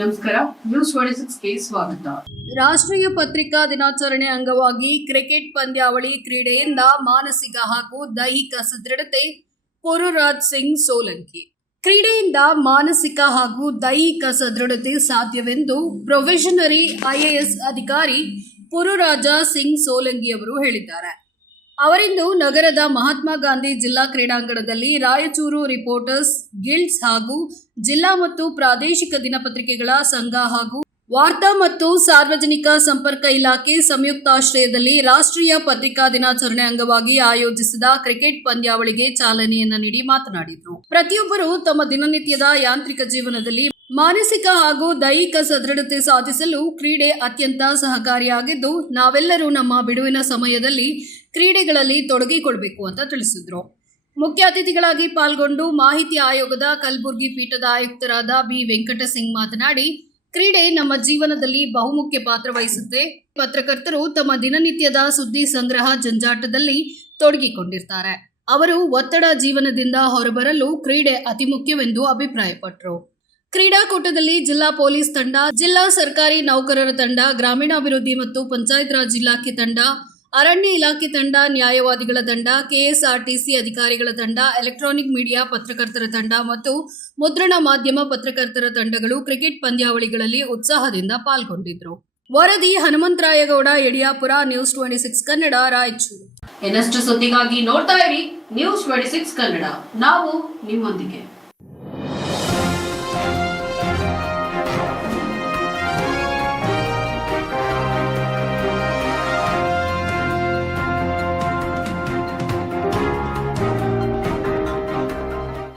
ನಮಸ್ಕಾರ, ನ್ಯೂಸ್ ಸ್ವಾಗತ. ರಾಷ್ಟ್ರೀಯ ಪತ್ರಿಕಾ ದಿನಾಚರಣೆ ಅಂಗವಾಗಿ ಕ್ರಿಕೆಟ್ ಪಂದ್ಯಾವಳಿ ಕ್ರೀಡೆಯಿಂದ ಮಾನಸಿಕ ಹಾಗೂ ದೈಹಿಕ ಸದೃಢತೆ, ಪುರುರಾಜ್ ಸಿಂಗ್ ಸೋಲಂಕಿ. ಕ್ರೀಡೆಯಿಂದ ಮಾನಸಿಕ ಹಾಗೂ ದೈಹಿಕ ಸದೃಢತೆ ಸಾಧ್ಯವೆಂದು ಪ್ರೊವಿಷನರಿ ಐಎಎಸ್ ಅಧಿಕಾರಿ ಪುರುರಾಜ ಸಿಂಗ್ ಸೋಲಂಕಿ ಅವರು ಹೇಳಿದ್ದಾರೆ. ಅವರಿಂದು ನಗರದ ಮಹಾತ್ಮ ಗಾಂಧಿ ಜಿಲ್ಲಾ ಕ್ರೀಡಾಂಗಣದಲ್ಲಿ ರಾಯಚೂರು ರಿಪೋರ್ಟರ್ಸ್ ಗಿಲ್ಡ್ಸ್ ಹಾಗೂ ಜಿಲ್ಲಾ ಮತ್ತು ಪ್ರಾದೇಶಿಕ ದಿನಪತ್ರಿಕೆಗಳ ಸಂಘ ಹಾಗೂ ವಾರ್ತಾ ಮತ್ತು ಸಾರ್ವಜನಿಕ ಸಂಪರ್ಕ ಇಲಾಖೆ ಸಂಯುಕ್ತಾಶ್ರಯದಲ್ಲಿ ರಾಷ್ಟ್ರೀಯ ಪತ್ರಿಕಾ ದಿನಾಚರಣೆ ಅಂಗವಾಗಿ ಆಯೋಜಿಸಿದ ಕ್ರಿಕೆಟ್ ಪಂದ್ಯಾವಳಿಗೆ ಚಾಲನೆಯನ್ನ ನೀಡಿ ಮಾತನಾಡಿದರು. ಪ್ರತಿಯೊಬ್ಬರು ತಮ್ಮ ದಿನನಿತ್ಯದ ಯಾಂತ್ರಿಕ ಜೀವನದಲ್ಲಿ ಮಾನಸಿಕ ಹಾಗೂ ದೈಹಿಕ ಸದೃಢತೆ ಸಾಧಿಸಲು ಕ್ರೀಡೆ ಅತ್ಯಂತ ಸಹಕಾರಿಯಾಗಿದ್ದು, ನಾವೆಲ್ಲರೂ ನಮ್ಮ ಬಿಡುವಿನ ಸಮಯದಲ್ಲಿ ಕ್ರೀಡೆಗಳಲ್ಲಿ ತೊಡಗಿಕೊಳ್ಬೇಕು ಅಂತ ತಿಳಿಸಿದ್ರು. ಮುಖ್ಯ ಅತಿಥಿಗಳಾಗಿ ಪಾಲ್ಗೊಂಡು ಮಾಹಿತಿ ಆಯೋಗದ ಕಲಬುರಗಿ ಪೀಠದ ಆಯುಕ್ತರಾದ ಬಿ. ವೆಂಕಟಸಿಂಗ್ ಮಾತನಾಡಿ, ಕ್ರೀಡೆ ನಮ್ಮ ಜೀವನದಲ್ಲಿ ಬಹುಮುಖ್ಯ ಪಾತ್ರ ವಹಿಸುತ್ತೆ. ಪತ್ರಕರ್ತರು ತಮ್ಮ ದಿನನಿತ್ಯದ ಸುದ್ದಿ ಸಂಗ್ರಹ ಜಂಜಾಟದಲ್ಲಿ ತೊಡಗಿಕೊಂಡಿರ್ತಾರೆ. ಅವರು ಒತ್ತಡ ಜೀವನದಿಂದ ಹೊರಬರಲು ಕ್ರೀಡೆ ಅತಿ ಮುಖ್ಯವೆಂದು ಅಭಿಪ್ರಾಯಪಟ್ಟರು ಕ್ರೀಡಾಕೂಟದಲ್ಲಿ ಜಿಲ್ಲಾ ಪೊಲೀಸ್ ತಂಡ, ಜಿಲ್ಲಾ ಸರ್ಕಾರಿ ನೌಕರರ ತಂಡ, ಗ್ರಾಮೀಣಾಭಿವೃದ್ಧಿ ಮತ್ತು ಪಂಚಾಯತ್ ರಾಜ್ ಇಲಾಖೆ ತಂಡ, ಅರಣ್ಯ ಇಲಾಖೆ ತಂಡ, ನ್ಯಾಯವಾದಿಗಳ ತಂಡ, ಕೆಎಸ್ಆರ್ಟಿಸಿ ಅಧಿಕಾರಿಗಳ ತಂಡ, ಎಲೆಕ್ಟ್ರಾನಿಕ್ ಮೀಡಿಯಾ ಪತ್ರಕರ್ತರ ತಂಡ ಮತ್ತು ಮುದ್ರಣ ಮಾಧ್ಯಮ ಪತ್ರಕರ್ತರ ತಂಡಗಳು ಕ್ರಿಕೆಟ್ ಪಂದ್ಯಾವಳಿಗಳಲ್ಲಿ ಉತ್ಸಾಹದಿಂದ ಪಾಲ್ಗೊಂಡಿದ್ರು. ವರದಿ Hanumantharayagowda Yadiyapura news twenty six Kannada, Raichur. ಇನ್ನಷ್ಟು ಸುದ್ದಿಗಾಗಿ ನೋಡ್ತಾ ಇರಿ ನ್ಯೂಸ್ ಟ್ವೆಂಟಿ ಕನ್ನಡ. ನಾವು ನಿಮ್ಮೊಂದಿಗೆ.